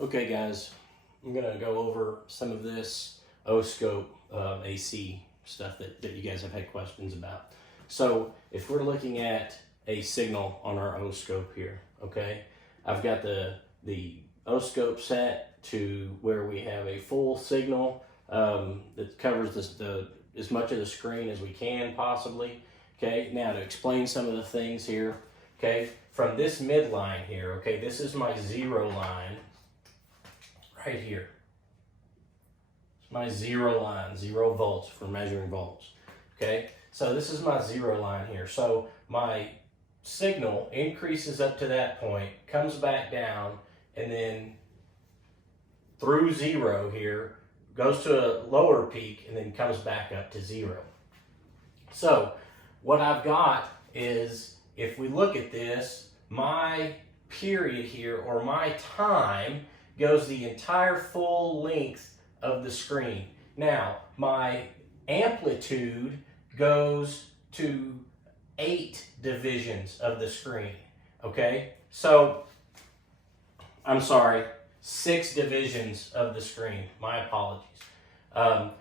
Okay guys, I'm going to go over some of this oscope AC stuff that you guys have had questions about. So if we're looking at a signal on our oscope here, okay, I've got the oscope set to where we have a full signal that covers as much of the screen as we can possibly. Okay, now to explain some of the things here, okay, from this midline here, okay, this is my zero line. Right here. It's my zero line, 0 volts for measuring volts. Okay, so this is my zero line here. So my signal increases up to that point, comes back down, and then through 0 here, goes to a lower peak, and then comes back up to 0. So what I've got is, if we look at this, my period here, or my time, goes the entire full length of the screen. Now, my amplitude goes to 8 divisions of the screen, okay? So, I'm sorry, 6 divisions of the screen. My apologies.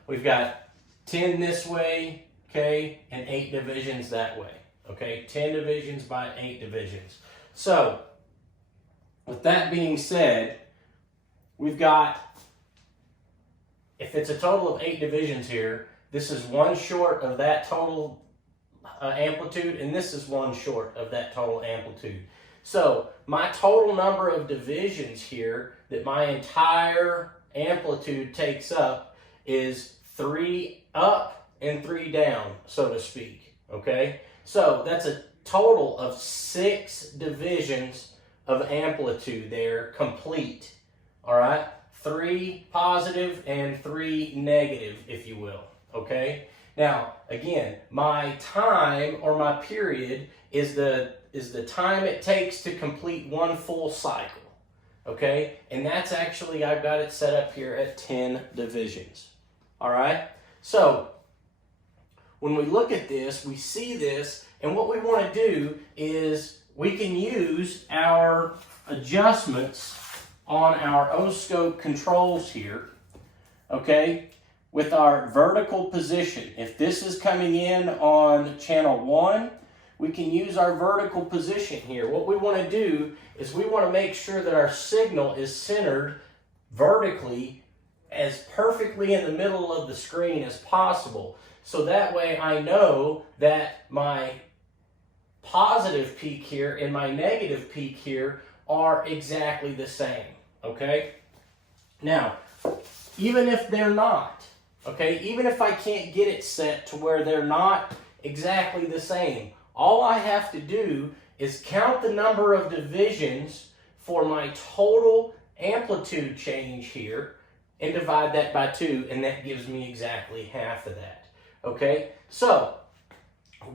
We've got 10 this way, okay, and 8 divisions that way, okay? 10 divisions by 8 divisions. So, with that being said, we've got, if it's a total of 8 divisions here, this is 1 short of that total amplitude, and this is 1 short of that total amplitude. So my total number of divisions here that my entire amplitude takes up is 3 up and 3 down, so to speak, okay? So that's a total of 6 divisions of amplitude there, complete. All right, 3 positive and 3 negative, if you will, okay? Now, again, my time, or my period, is the time it takes to complete 1 full cycle, okay? And that's actually, I've got it set up here at 10 divisions, all right? So, when we look at this, we see this, and what we want to do is we can use our adjustments on our oscope controls here, okay, with our vertical position. If this is coming in on channel 1, we can use our vertical position here. What we want to do is we want to make sure that our signal is centered vertically as perfectly in the middle of the screen as possible. So that way I know that my positive peak here and my negative peak here are exactly the same. Okay, now, even if they're not, okay, even if I can't get it set to where they're not exactly the same, all I have to do is count the number of divisions for my total amplitude change here and divide that by 2, and that gives me exactly half of that. Okay, so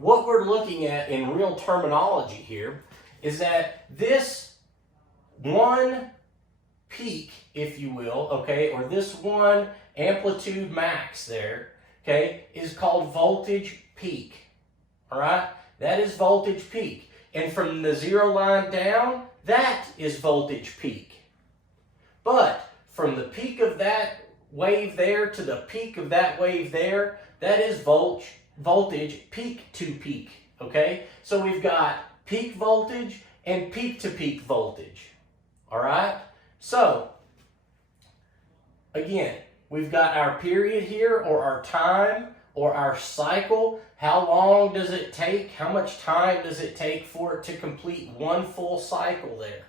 what we're looking at in real terminology here is that this 1 peak, if you will, okay, or this 1 amplitude max there, okay, is called voltage peak, all right? That is voltage peak. And from the 0 line down, that is voltage peak. But from the peak of that wave there to the peak of that wave there, that is voltage peak to peak, okay? So we've got peak voltage and peak to peak voltage, all right? So, again, we've got our period here, or our time, or our cycle. How long does it take? How much time does it take for it to complete 1 full cycle there?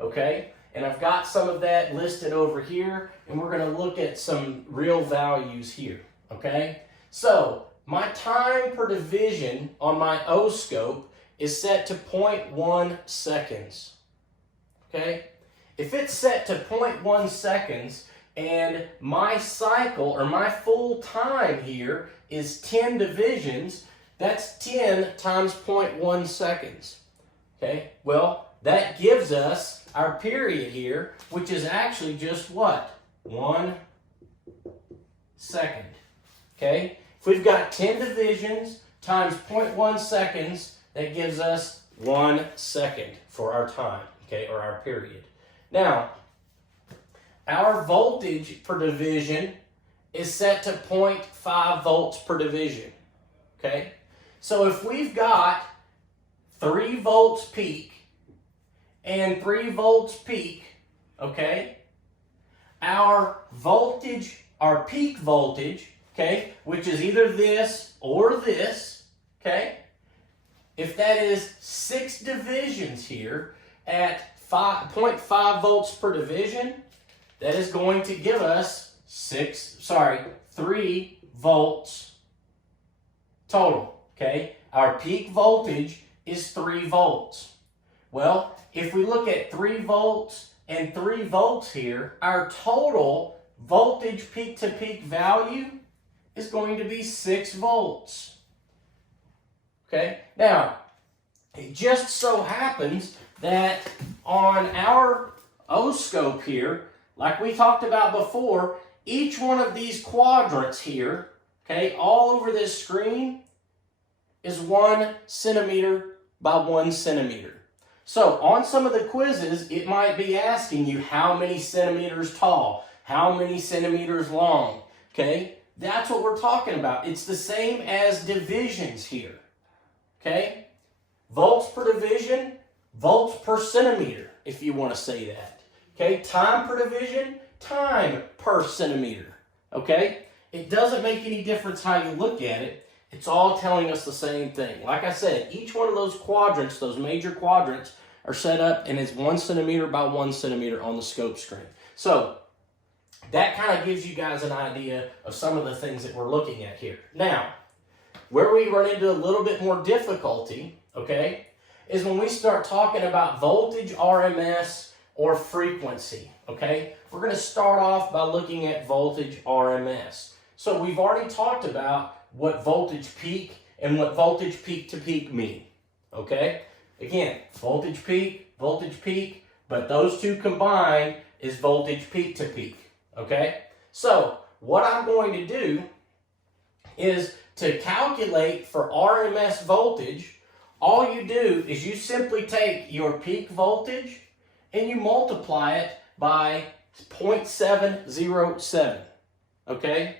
Okay? And I've got some of that listed over here, and we're going to look at some real values here. Okay? So, my time per division on my oscope is set to 0.1 seconds. Okay? If it's set to 0.1 seconds and my cycle, or my full time here, is 10 divisions, that's 10 times 0.1 seconds. Okay, well, that gives us our period here, which is actually just what? 1 second. Okay, if we've got 10 divisions times 0.1 seconds, that gives us 1 second for our time, okay, or our period. Now, our voltage per division is set to 0.5 volts per division, okay? So if we've got 3 volts peak and 3 volts peak, okay, our voltage, our peak voltage, okay, which is either this or this, okay, if that is 6 divisions here at 0.5 volts per division, that is going to give us 3 volts total, okay? Our peak voltage is 3 volts. Well, if we look at 3 volts and 3 volts here, our total voltage peak to peak value is going to be 6 volts. Okay, now, it just so happens that on our oscilloscope here, like we talked about before, each one of these quadrants here, okay, all over this screen is 1 centimeter by 1 centimeter. So on some of the quizzes, it might be asking you how many centimeters tall, how many centimeters long, okay? That's what we're talking about. It's the same as divisions here, okay? Volts per division, volts per centimeter, if you want to say that. Okay, time per division, time per centimeter. Okay, it doesn't make any difference how you look at it. It's all telling us the same thing. Like I said, each one of those quadrants, those major quadrants, are set up and is 1 centimeter by 1 centimeter on the scope screen. So that kind of gives you guys an idea of some of the things that we're looking at here. Now, where we run into a little bit more difficulty, okay, is when we start talking about voltage RMS or frequency, okay? We're going to start off by looking at voltage RMS. So we've already talked about what voltage peak and what voltage peak to peak mean, okay? Again, voltage peak, but those two combined is voltage peak to peak, okay? So what I'm going to do is to calculate for RMS voltage, all you do is you simply take your peak voltage and you multiply it by 0.707, okay?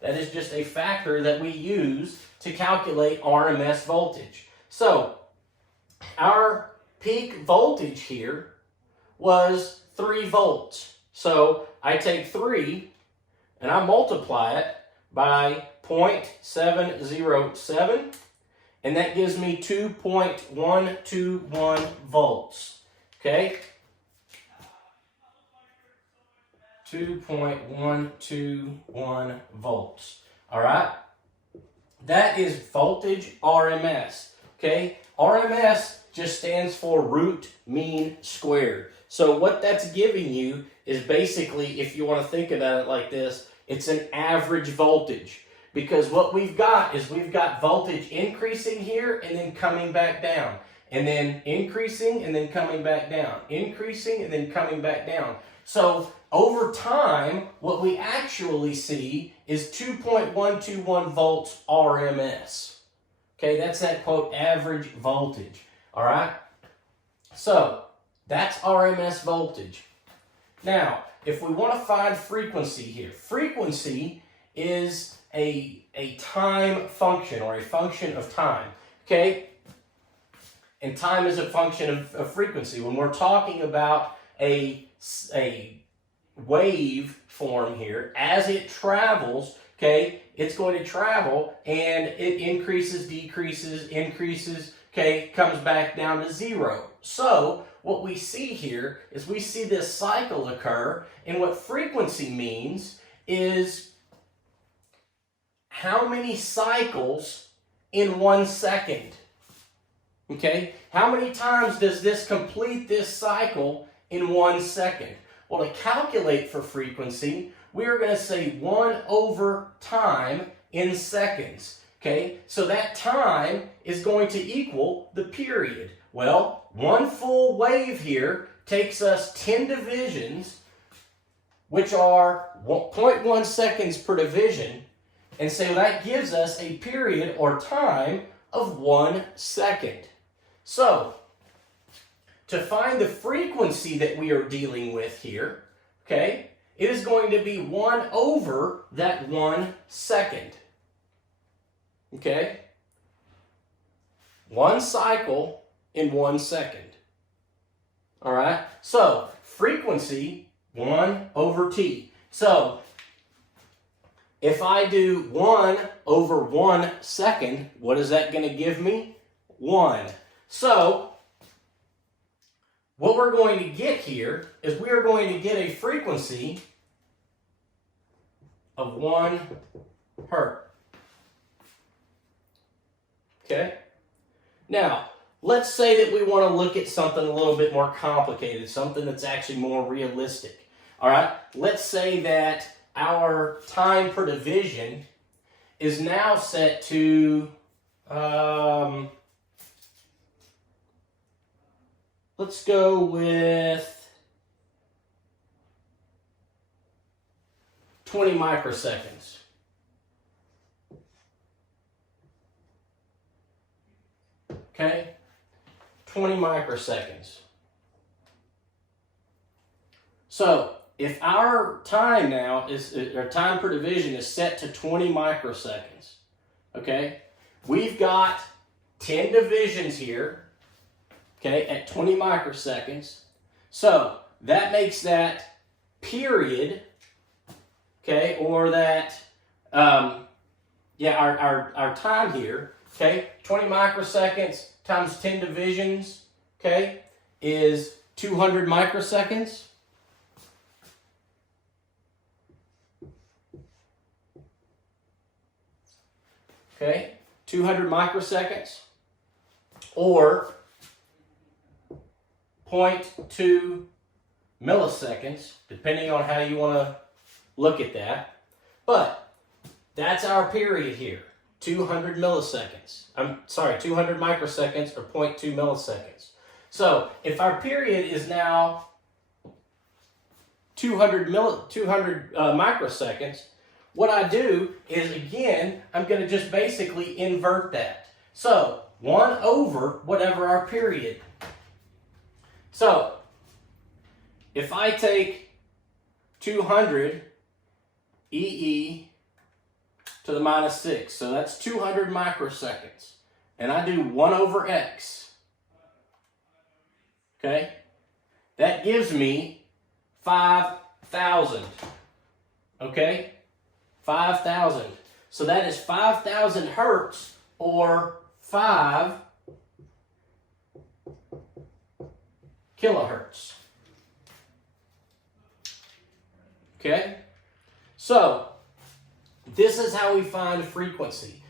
That is just a factor that we use to calculate RMS voltage. So, our peak voltage here was 3 volts. So, I take 3 and I multiply it by 0.707, and that gives me 2.121 volts, okay? 2.121 volts, all right? That is voltage RMS, okay? RMS just stands for root mean squared. So what that's giving you is basically, if you want to think about it like this, it's an average voltage. Because what we've got is we've got voltage increasing here and then coming back down. And then increasing and then coming back down. Increasing and then coming back down. So over time, what we actually see is 2.121 volts RMS. Okay, that's that quote average voltage. All right? So that's RMS voltage. Now, if we want to find frequency here, frequency is a time function or a function of time, okay? And time is a function of frequency. When we're talking about a wave form here, as it travels, okay, it's going to travel and it increases, decreases, increases, okay, comes back down to 0. So what we see here is we see this cycle occur, and what frequency means is how many cycles in 1 second. Okay? How many times does this complete this cycle in 1 second? Well, to calculate for frequency, we're going to say 1 over time in seconds. Okay? So that time is going to equal the period. Well, one full wave here takes us 10 divisions, which are 0.1 seconds per division. And so that gives us a period or time of 1 second. So, to find the frequency that we are dealing with here, okay, it is going to be 1 over that 1 second. Okay? 1 cycle in 1 second. All right? So, frequency, 1 over t. So, if I do 1 over 1 second, what is that going to give me? 1. So, what we're going to get here is we are going to get a frequency of 1 hertz. Okay? Now, let's say that we want to look at something a little bit more complicated, something that's actually more realistic. All right? Let's say that our time per division is now set to, let's go with 20 microseconds. Okay? 20 microseconds. So, if our time now is, our time per division is set to 20 microseconds, okay? We've got 10 divisions here, okay, at 20 microseconds. So, that makes that period, okay, or that, our time here, okay, 20 microseconds times 10 divisions, okay, is 200 microseconds. Okay, 200 microseconds, or 0.2 milliseconds, depending on how you want to look at that. But that's our period here, 200 milliseconds. 200 microseconds or 0.2 milliseconds. So if our period is now 200 microseconds, what I do is, again, I'm going to just basically invert that. So 1 over whatever our period. So if I take 200 EE to the minus 6, so that's 200 microseconds, and I do 1 over X, okay, that gives me 5,000, okay, 5,000. So that is 5,000 hertz, or 5 kilohertz. Okay? So, this is how we find frequency.